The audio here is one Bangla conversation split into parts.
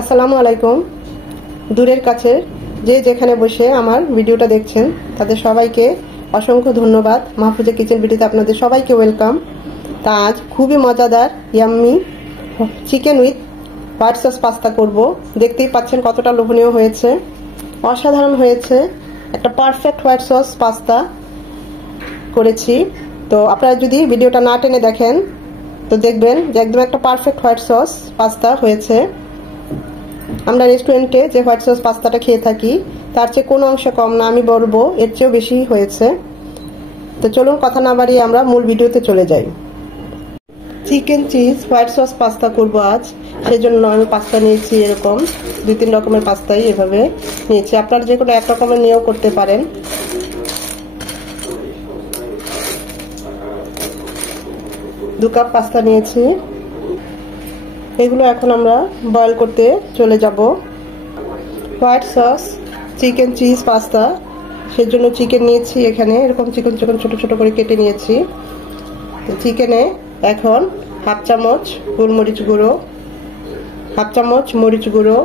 আসসালামু আলাইকুম। দূরের কাছে যে যেখানে বসে আমার ভিডিওটা দেখছেন তাদের সবাইকে অসংখ্য ধন্যবাদ। মাহফুজা কিচেন ভিডিওতে আপনাদের সবাইকে ওয়েলকাম। তা আজ খুবই মজাদার yummy chicken with white sauce pasta করব। দেখতেই পাচ্ছেন কতটা লোভনীয় হয়েছে, অসাধারণ হয়েছে। একটা পারফেক্ট হোয়াইট সস পাস্তা করেছি। তো আপনারা যদি ভিডিওটা না টেনে দেখেন তো দেখবেন যে একদম একটা পারফেক্ট হোয়াইট সস পাস্তা হয়েছে। আমরা রেস্টুরেন্টে যে হোয়াইট সস পাস্তাটা খেয়ে থাকি তার চেয়ে কোনো অংশ কম না, আমি বলবো এর চেয়েও বেশি হয়েছে। তো চলুন কথা না বাড়িয়ে আমরা মূল ভিডিওতে চলে যাই। Chicken cheese white sauce pasta করবো আজ, সেজন্য আমি পাস্তা নিয়েছি এরকম 2-3 রকমের পাস্তাই এভাবে নিয়েছি। আপনারা যে কোনো এক রকমের নিয়েও করতে পারেন। দু কাপ পাস্তা নিয়েছি, এগুলো এখন আমরা বয়েল করতে চলে যাব। White sauce chicken cheese pasta, সেজন্য চিকেন নিয়েছি এখানে এরকম চিকেন ছোট ছোট করে কেটে নিয়েছি। চিকেনে এখন হাফ চামচ গোলমরিচ গুঁড়ো, হাফ চামচ মরিচ গুঁড়ো,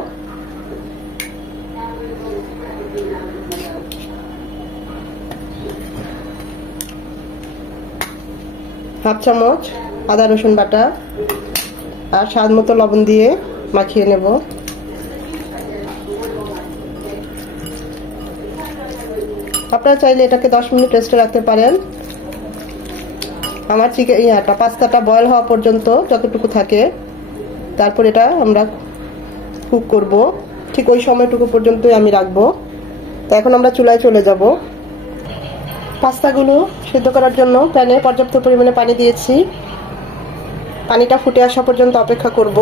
হাফ চামচ আদা রসুন বাটা আর স্বাদ মতো লবণ দিয়ে মাখিয়ে নেব। আপনারা চাইলে এটাকে 10 মিনিট রেস্টে রাখতে পারেন। আমার চিকেন পাস্তাটা বয়েল হওয়া পর্যন্ত যতটুকু থাকে, তারপর এটা আমরা কুক করব। ঠিক ওই সময়টুকু পর্যন্তই আমি রাখবো। তো এখন আমরা চুলায় চলে যাব। পাস্তাগুলো সিদ্ধ করার জন্য প্যানে পর্যাপ্ত পরিমাণে পানি দিয়েছি। পানিটা ফুটে আসা পর্যন্ত অপেক্ষা করব।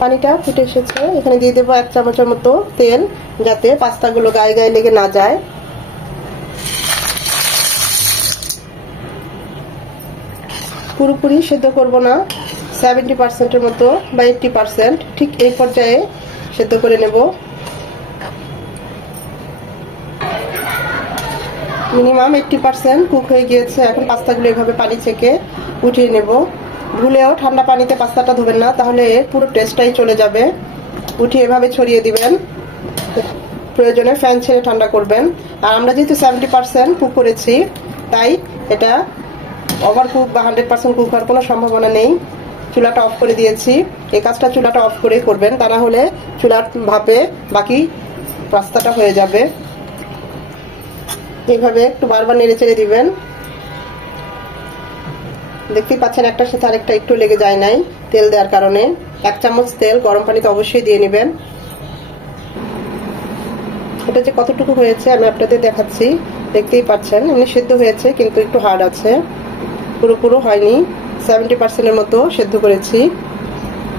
পানিটা ফুটে এসেছে, এখানে দিয়ে দেবো 1 চামচের মতো তেল, যাতে পাস্তাগুলো গায়ে গায়ে লেগে না যায়। পুরোপুরি সেদ্ধ করব না, 70%-এর মতো বা 80%, ঠিক এই পর্যায়ে সেদ্ধ করে নেব। মিনিমাম 80% কুক হয়ে গিয়েছে। এখন পাস্তাগুলো এভাবে পানি ছেঁকে উঠিয়ে নেব। ভুলেও ঠান্ডা পানিতে পাস্তাটা ধোবেন না, তাহলে পুরো টেস্টটাই চলে যাবে। উঠিয়ে এভাবে ছড়িয়ে দিবেন, প্রয়োজনে ফ্যান ছেড়ে ঠান্ডা করবেন। আর আমরা যেহেতু 70% কুক করেছি, তাই এটা ওভার কুক বা 100% কুক হওয়ার কোনো সম্ভাবনা নেই। চুলাটা অফ করে দিয়েছি। এই কাজটা চুলাটা অফ করে করবেন, তা না হলে চুলার ভাপে বাকি পাস্তাটা হয়ে যাবে। এইভাবে একটু বারবার নেড়ে চেড়ে দিবেন। দেখতেই পাচ্ছেন একটার সাথে আরেকটা একটু লেগে যায় নাই তেল দেওয়ার কারণে। 1 চামচ তেল গরম পানিতে অবশ্যই দিয়ে নেবেন। এটা যে কতটুকু হয়েছে আমি আপনাদের দেখাচ্ছি, দেখতেই পাচ্ছেন এমনি সেদ্ধ হয়েছে, কিন্তু একটু হার্ড আছে, পুরোপুরো হয়নি। 70%-এর মতো সেদ্ধ করেছি।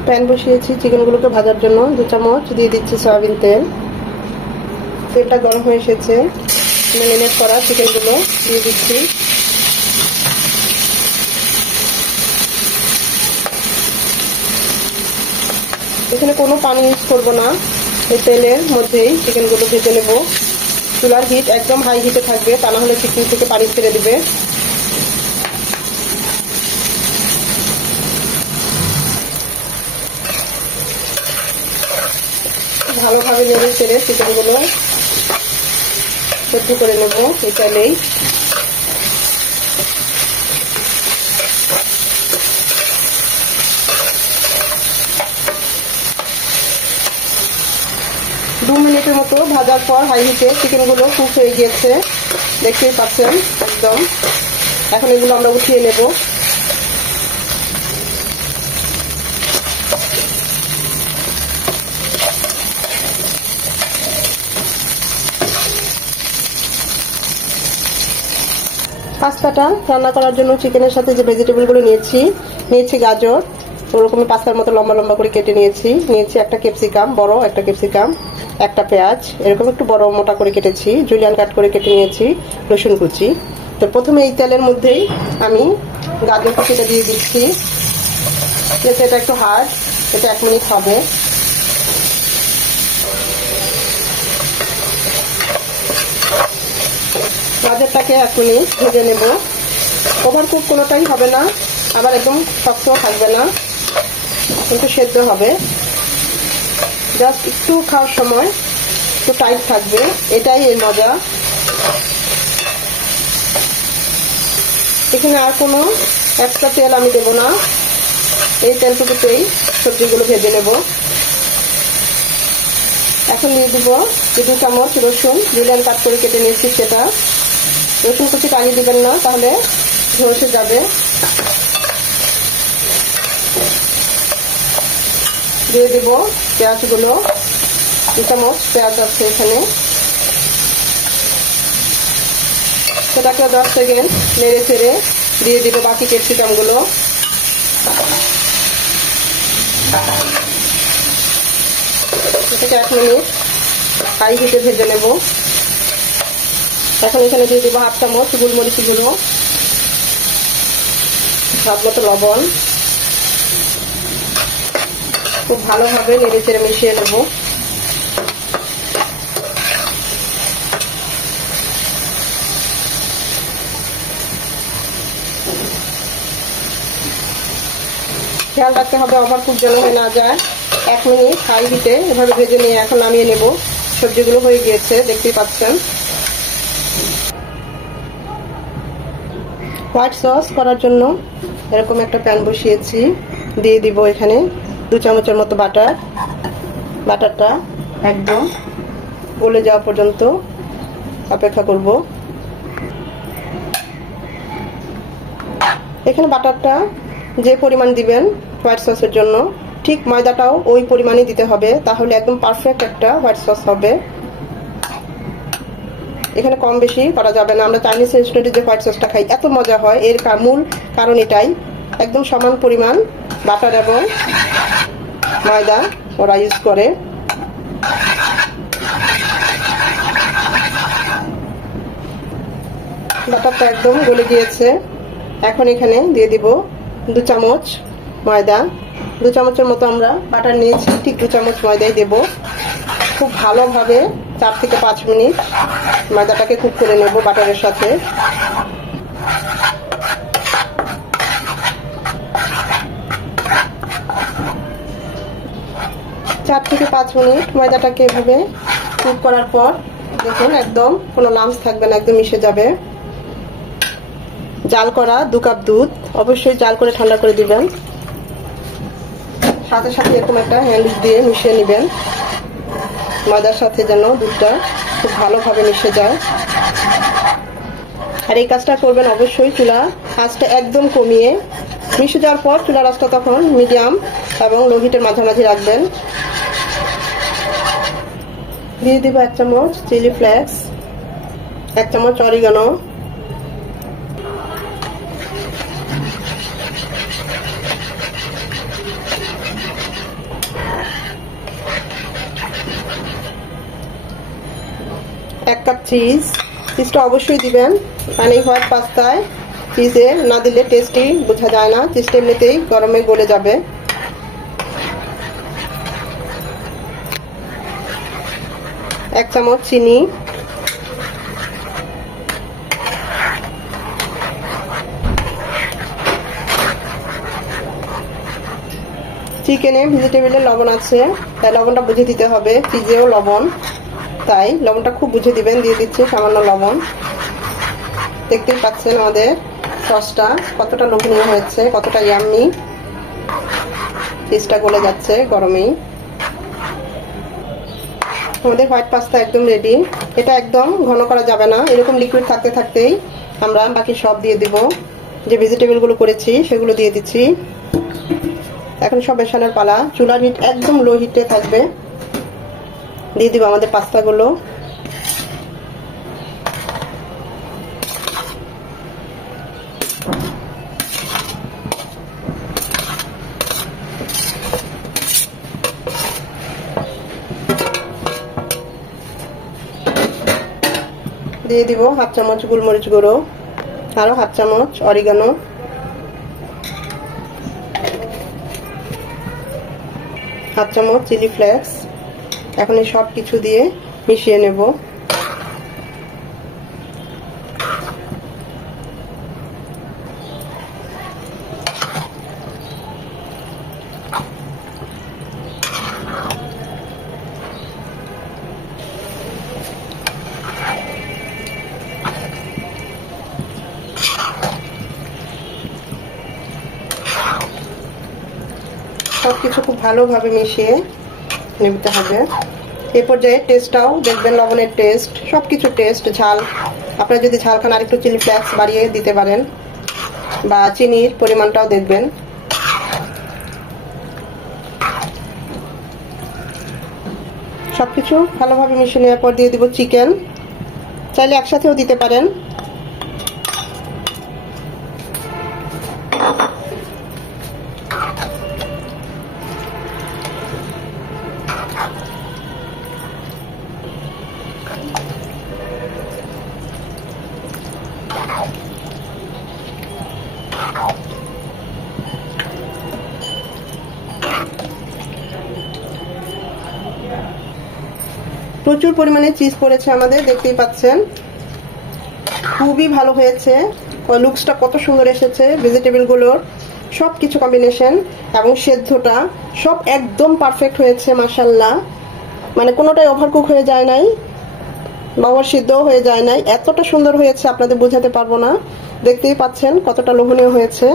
প্যান বসিয়েছি চিকেনগুলোকে ভাজার জন্য। 2 চামচ দিয়ে দিচ্ছি সয়াবিন তেল। তেলটা গরম হয়ে এসেছে, ম্যারিনেট করা চিকেনগুলো দিয়ে দিচ্ছি। এখানে কোনো পানি ইউজ করবো না, এই তেলের মধ্যেই চিকেনগুলো ভেজে নেব। চুলার হিট একদম হাই হিটে থাকবে, তা না হলে চিকেন থেকে পানি ছেড়ে দিবে। ভালোভাবে নেড়ে চেড়ে চিকেনগুলো সেদ্ধ করে নেব এই তেলেই। দু মিনিটের মতো ভাজার পর হাই হিটে চিকেনগুলো কুক হয়ে গিয়েছে, দেখতেই পাচ্ছেন একদম। এখন এগুলো আমরা উঠিয়ে নেব। পাস্তাটা রান্না করার জন্য চিকেনের সাথে যে ভেজিটেবলগুলো নিয়েছি গাজর, ওরকমই পাস্তার মতো লম্বা লম্বা করে কেটে নিয়েছি একটা ক্যাপসিকাম, বড় একটা ক্যাপসিকাম, একটা পেঁয়াজ এরকম একটু বড় মোটা করে কেটেছি, জুলিয়ান কাট করে কেটে নিয়েছি, রসুন কুচি। তো প্রথমে এই তেলের মধ্যেই আমি গাজর কুচিটা দিয়ে দিচ্ছি, যাতে এটা একটু হার্ড, এটা 1 মিনিট হবে। গাজরটাকে 1 মিনিট ভেজে নেব। ওভার কুক কোনোটাই হবে না, আবার একদম শক্ত থাকবে না, কিন্তু সেদ্ধ হবে। জাস্ট একটু খাওয়ার সময় একটু টাইট থাকবে, এটাই এর মজা। এখানে আর কোনো এক্সট্রা তেল আমি দেবো না, এই তেলটুকুতেই সবজিগুলো ভেজে নেব। এখন দিয়ে দেবো 2 চামচ রসুন, জুলিয়ান কাট করে কেটে নিয়েছি সেটা। রসুন কুচি টানিয়ে দিবেন না, তাহলে ঝলসে যাবে। দিয়ে দেব পেঁয়াজগুলো, 2 চামচ পেঁয়াজ আছে এখানে। সেটাকে 10 সেকেন্ড নেড়ে চেড়ে দিয়ে দিব বাকি ক্যাপসিকামগুলো। এটাকে 1 মিনিট হাই হিটে ভেজে নেব। এখন এখানে দিয়ে দিব 1/2 চামচ গোলমরিচ গুঁড়ো, স্বাদ মতো লবণ। খুব ভালোভাবে নেড়ে চেড়ে মিশিয়ে নেব। খেয়াল রাখতে হবে ওভারকুক যেন হয়ে না যায়। 1 মিনিট হাই হিটে এভাবে ভেজে নিয়ে এখন নামিয়ে নেব। সবজিগুলো হয়ে গিয়েছে, দেখতেই পাচ্ছেন। হোয়াইট সস করার জন্য এরকম একটা প্যান বসিয়েছি, দিয়ে দিব এখানে 2 চামচের মতো বাটার। বাটারটা একদম গলে যাওয়া পর্যন্ত অপেক্ষা করব। এখানে বাটারটা যে পরিমাণ দিবেন হোয়াইট সসের জন্য, ঠিক ময়দাটাও ওই পরিমাণে দিতে হবে, তাহলে একদম পারফেক্ট একটা হোয়াইট সস হবে। এখানে কম বেশি করা যাবে না। আমরা চাইনিজ রেস্টুরেন্টে যে হোয়াইট সসটা খাই এত মজা হয়, এর মূল কারণ এটাই। একদম সমান পরিমাণ বাটার এবং ময়দা ওরা ইউজ করে। বাটারটা একদম গলে গিয়েছে। এখন এখানে দিয়ে দিব 2 চামচ ময়দা। 2 চামচের মতো আমরা বাটার নিয়েছি, ঠিক 2 চামচ ময়দাই দেব। খুব ভালোভাবে 4 থেকে 5 মিনিট ময়দাটাকে কুক করে নেব বাটারের সাথে। চার থেকে 5 মিনিট ময়দাটাকে এভাবে কুক করার পর দেখুন একদম কোনো লাম্পস থাকবে না, একদম মিশে যাবে। জাল করা 2 কাপ দুধ, অবশ্যই জাল করে ঠান্ডা করে দিবেন। সাথে সাথে এরকম একটা হ্যান্ড দিয়ে মিশিয়ে নেবেন ময়দার সাথে, যেন দুধটা খুব ভালোভাবে মিশে যায়। আর এই কাজটা করবেন অবশ্যই চুলা আঁচটা একদম কমিয়ে। মিশে যাওয়ার পর চুলার আঁচটা তখন মিডিয়াম এবং লো হিটের মাঝামাঝি রাখবেন। দিয়ে দিব 1 চামচ চিলি ফ্লেক্স, 1 চামচ অরিগানো, এক কাপ চিজ। চিজটা অবশ্যই দিবেন, কারণ এই হোয়াইট পাস্তায় চিজে না দিলে টেস্টই বোঝা যায় না। চিজটা এমনিতেই গরমে গলে যাবে। এক চামচ চিনি, চিকেনে ভেজিটেবলে লবণ আছে, তাই লবণটা বুঝে দিতে হবে। চিজেও লবণ, তাই লবণটা খুব বুঝে দিবেন। দিয়ে দিচ্ছি সামান্য লবণ। দেখতেই পাচ্ছেন আমাদের সসটা কতটা লোভনীয় হয়েছে, কতটা ইয়াম্মি। চিজটা গলে যাচ্ছে গরমেই। আমাদের হোয়াইট পাস্তা একদম রেডি। এটা একদম ঘন করা যাবে না, এরকম লিকুইড থাকতে থাকতেই আমরা বাকি সব দিয়ে দিব। যে ভেজিটেবলগুলো করেছি সেগুলো দিয়ে দিচ্ছি। এখন সব মেশানোর পালা। চুলার হিট একদম লো হিটে থাকবে। দিয়ে দিব আমাদের পাস্তাগুলো। দিয়ে দিব 1/2 চামচ গোলমরিচ গুঁড়ো, আরো 1/2 চামচ অরিগানো, 1/2 চামচ চিলি ফ্লেক্স। এখন এই সব কিছু দিয়ে মিশিয়ে নেব। ভালোভাবে মিশিয়ে নিতে হবে। এই পর্যায়ে টেস্টটাও দেখবেন, লবণের টেস্ট, সবকিছু টেস্ট, ঝাল, আপনারা যদি ঝাল খান আরেকটু চিলি ফ্লেক্স বাড়িয়ে দিতে পারেন, বা চিনির পরিমাণটাও দেখবেন। সবকিছু ভালোভাবে মিশিয়ে নেওয়ার পর দিয়ে দিব চিকেন, চাইলে একসাথেও দিতে পারেন। প্রচুর পরিমাণে চিজ পড়েছে আমাদের, দেখতেই পাচ্ছেন, খুবই ভালো হয়েছে। লুকসটা কত সুন্দর এসেছে, ভেজিটেবল গুলোর সবকিছু কম্বিনেশন এবং সেদ্ধটা সব একদম পারফেক্ট হয়েছে মাশাআল্লাহ। মানে কোনোটাই ওভারকুক হয়ে যায় নাই, বাবার সিদ্ধও হয়ে যায় নাই, এতটা সুন্দর হয়েছে আপনাদের বোঝাতে পারবো না। দেখতেই পাচ্ছেন কতটা লোভনীয় হয়েছে।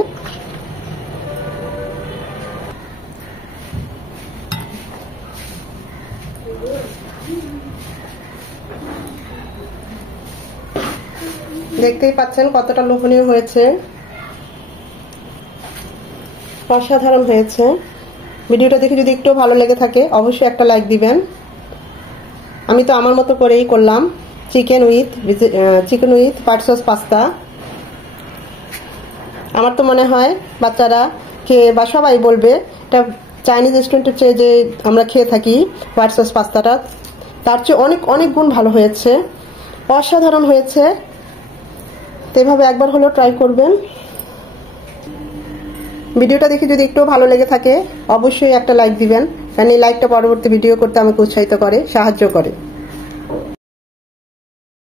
দেখতেই পাচ্ছেন কতটা লোভনীয় হয়েছে, অসাধারণ হয়েছে। ভিডিওটা দেখে যদি একটু ভালো লেগে থাকে অবশ্যই একটা লাইক দিবেন। আমি তো আমার মতো করেই করলাম, chicken with white sauce pasta. আমার তো মনে হয় বাচ্চারা খেয়ে বা সবাই বলবে এটা চাইনিজ রেস্টুরেন্টের চেয়ে যে আমরা খেয়ে থাকি হোয়াইট সস পাস্তাটা, তার চেয়ে অনেক অনেক গুণ ভালো হয়েছে, অসাধারণ হয়েছে। তো এভাবে একবার হলেও ট্রাই করবেন। ভিডিওটা দেখে যদি একটু ভালো লেগে থাকে অবশ্যই একটা লাইক দিবেন, কারণ এই লাইকটা পরবর্তী ভিডিও করতে আমাকে উৎসাহিত করে, সাহায্য করে।